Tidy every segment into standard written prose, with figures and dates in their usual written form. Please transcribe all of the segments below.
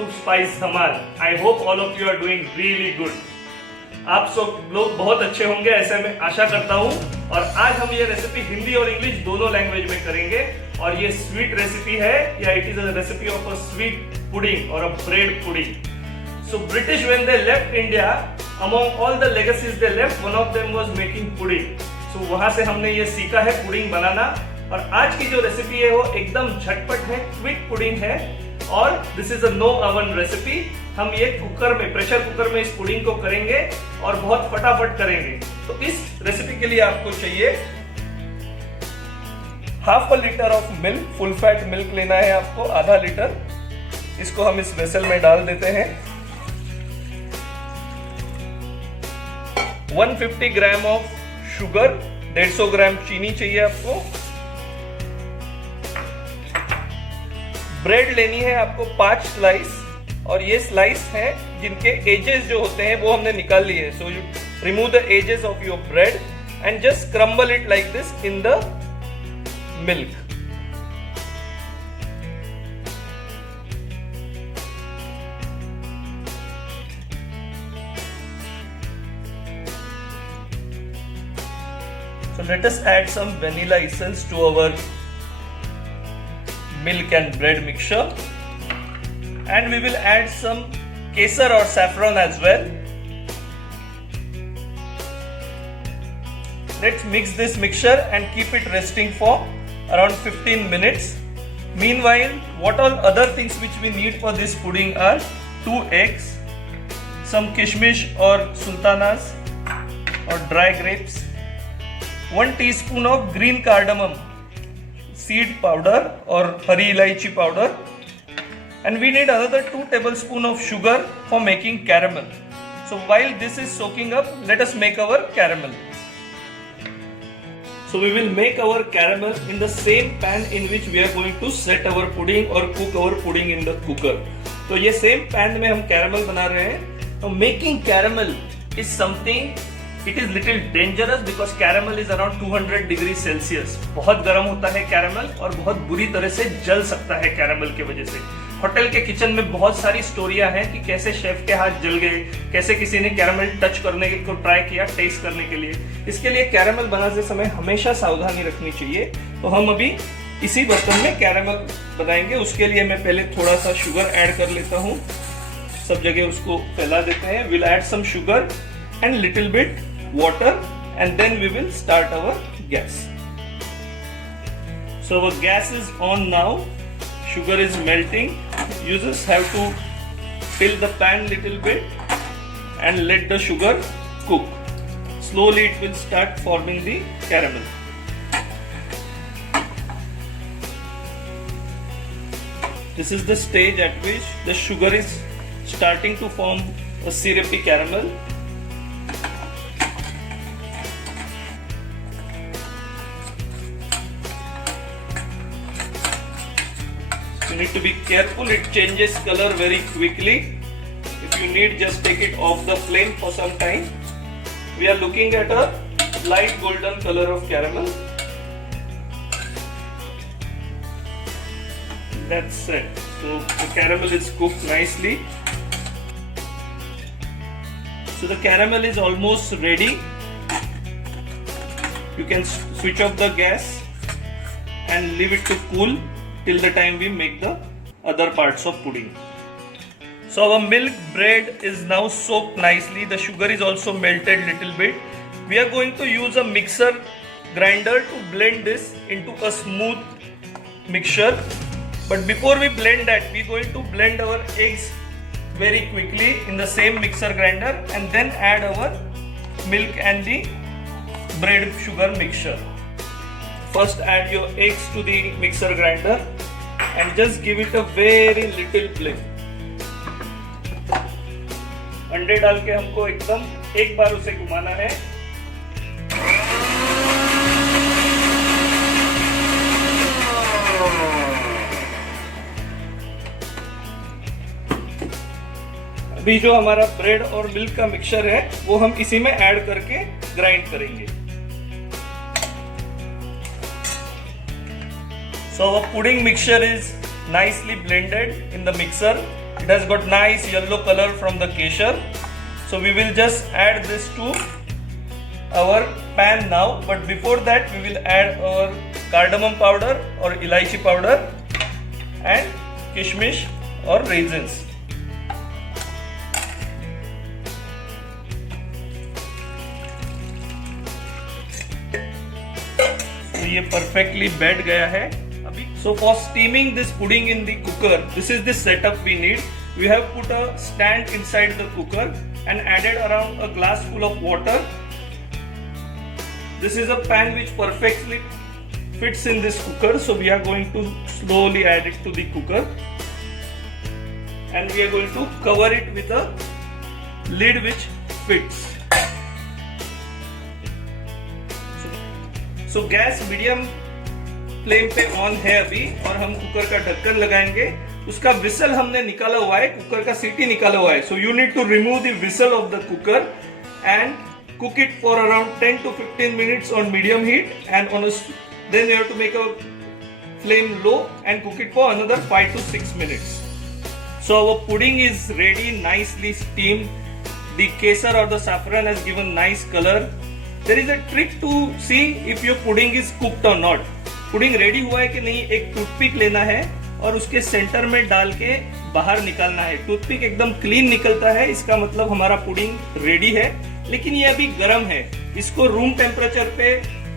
to Spice Dhamal. I hope all of you are doing really good. आप सब लोग बहुत अच्छे होंगे ऐसे मैं आशा करता हूँ। और आज हम ये रेसिपी हिंदी और इंग्लिश दोनों लैंग्वेज में करेंगे और ये स्वीट रेसिपी है या it is a recipe of a sweet pudding और a bread pudding. So British when they left India, among all the legacies they left, one of them was making pudding. So वहाँ से हमने ये सीखा है pudding बनाना। और आज की जो रेसिपी है वो एकदम झटपट है, क्विक पुडिंग है और this is a no oven recipe. हम ये कुकर में, प्रेशर कुकर में इस पुडिंग को करेंगे और बहुत फटाफट करेंगे। तो इस रेसिपी के लिए आपको चाहिए half a litre of milk, full fat milk लेना है आपको, आधा लीटर। इसको हम इस वेसल में डाल देते हैं। 150 ग्राम ऑफ शुगर, 150 ग्राम चीनी चाहिए आपको। ब्रेड लेनी है आपको 5 स्लाइस और ये स्लाइस है जिनके एजेस जो होते हैं वो हमने निकाल लिए। So you remove the edges of your bread and just crumble it like this in the milk. So let us add some vanilla essence to our milk and bread mixture, and we will add some kesar or saffron as well. Let's mix this mixture and keep it resting for around 15 minutes. Meanwhile, what all other things which we need for this pudding are 2 eggs, some kishmish or sultanas or dry grapes, 1 teaspoon of green cardamom seed powder or hari ilaichi powder, and we need another 2 tablespoons of sugar for making caramel. So while this is soaking up, let us make our caramel. So we will make our caramel in the same pan in which we are going to set our pudding or cook our pudding in the cooker. तो ये same pan में हम caramel बना रहे हैं। तो making caramel is something, it is little dangerous because caramel is around 200 degree Celsius. बहुत गर्म होता है कैरामल और बहुत बुरी तरह से जल सकता है कैरामल की वजह से। होटल के किचन में बहुत सारी स्टोरियां हैं कि कैसे शेफ के हाथ जल गए, कैसे किसी ने कैरामल टच करने को ट्राई किया टेस्ट करने के लिए। इसके लिए कैरामल बनाते समय हमेशा सावधानी रखनी चाहिए। तो हम अभी इसी बर्तन में कैरामल बनाएंगे। उसके लिए मैं पहले थोड़ा सा शुगर ऐड कर लेता हूँ, सब जगह उसको फैला देते हैं। Will add some sugar and little bit water and then we will start our gas. So our gas is on now, sugar is melting. You just have to fill the pan little bit and let the sugar cook. Slowly it will start forming the caramel. This is the stage at which the sugar is starting to form a syrupy caramel. You need to be careful, it changes color very quickly. If you need, just take it off the flame for some time. We are looking at a light golden color of caramel. That's it. So the caramel is cooked nicely. So the caramel is almost ready. You can switch off the gas and leave it to cool till the time we make the other parts of pudding. So our milk bread is now soaked nicely. The sugar is also melted little bit. We are going to use a mixer grinder to blend this into a smooth mixture. But before we blend that, we are going to blend our eggs very quickly in the same mixer grinder and then add our milk and the bread sugar mixture. First add your eggs to the mixer grinder and just give it a very little flip. अंडे डाल के हमको एकदम एक बार उसे घुमाना है। अभी जो हमारा ब्रेड और मिल्क का मिक्सचर है वो हम इसी में ऐड करके ग्राइंड करेंगे। So our pudding mixture is nicely blended in the mixer. It has got nice yellow color from the kesher. So we will just add this to our pan now, but before that we will add our cardamom powder or elaichi powder and kishmish or raisins. तो ये perfectly बैठ गया है अभी. So for steaming this pudding in the cooker, this is the setup we need. We have put a stand inside the cooker and added around a glass full of water. This is a pan which perfectly fits in this cooker, so we are going to slowly add it to the cooker and we are going to cover it with a lid which fits. So gas medium flame पे on है अभी और हम cooker का ढक्कन लगाएंगे. उसका whistle हमने निकाला हुआ है, कुकर का सीटी निकाला हुआ है. So you need to remove the whistle of the cooker and cook it for around 10 to 15 minutes on medium heat, and then you have to make a flame low and cook it for another 5 to 6 minutes. So our pudding is ready, nicely steamed. The kesar or the saffron has given nice color. There is a trick to see if your pudding is cooked or not. Pudding ready हुआ है कि नहीं, एक toothpick लेना है और उसके centre में डाल के बाहर निकालना है. टूथपिक एकदम क्लीन निकलता है, इसका मतलब हमारा पुडिंग रेडी है. लेकिन ये अभी गर्म है, इसको रूम टेम्परेचर पे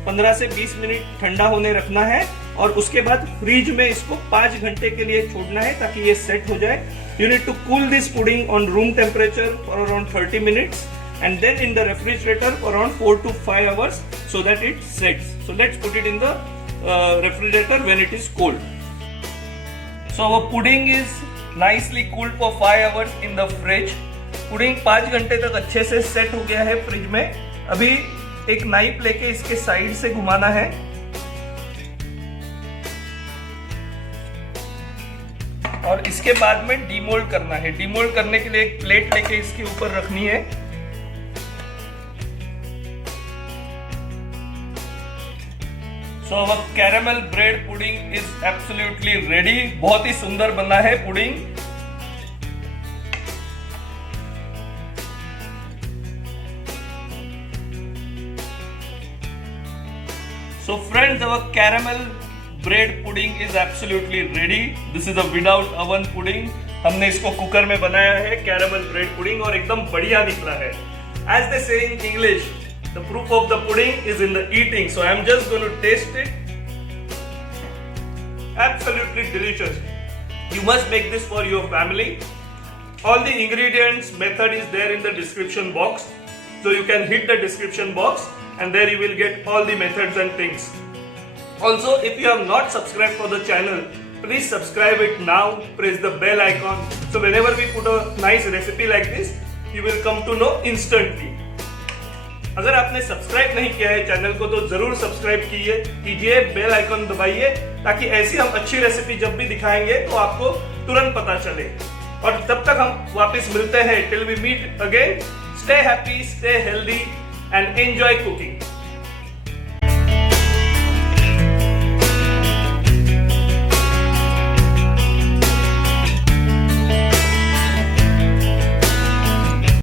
15 से 20 मिनट ठंडा होने रखना है और उसके बाद फ्रिज में इसको 5 घंटे के लिए छोड़ना है ताकि ये सेट हो जाए. You need to cool this pudding on room temperature for around 30 minutes and then in the refrigerator for around 4 to 5 hours so that it sets. So let's put it in the refrigerator when it is cold. So our pudding is nicely cooled for 5 hours in the fridge. Pudding 5 घंटे तक अच्छे से set हो गया है fridge में. अभी एक नाइफ लेके इसके साइड से घुमाना है और इसके बाद में डीमोल्ड करना है. डीमोल्ड करने के लिए एक प्लेट लेके इसके ऊपर रखनी है. So our caramel bread pudding is absolutely ready. बहुत ही सुंदर बना है pudding. So friends, our caramel bread pudding is absolutely ready. This is a without oven pudding. हमने इसको कुकर में बनाया है caramel bread pudding और एकदम बढ़िया निकला है. As they say in English, the proof of the pudding is in the eating. So I am just going to taste it. Absolutely delicious. You must make this for your family. All the ingredients method is there in the description box. So you can hit the description box and there you will get all the methods and things. Also, if you have not subscribed for the channel, please subscribe it now. Press the bell icon. So whenever we put a nice recipe like this, you will come to know instantly. अगर आपने subscribe नहीं किया है channel को तो जरूर subscribe कीजिए, bell icon दबाइए ताकि ऐसी हम अच्छी रेसिपी जब भी दिखाएंगे तो आपको तुरंत पता चले. और तब तक हम वापस मिलते हैं. Till we meet again, stay happy, stay healthy and enjoy cooking.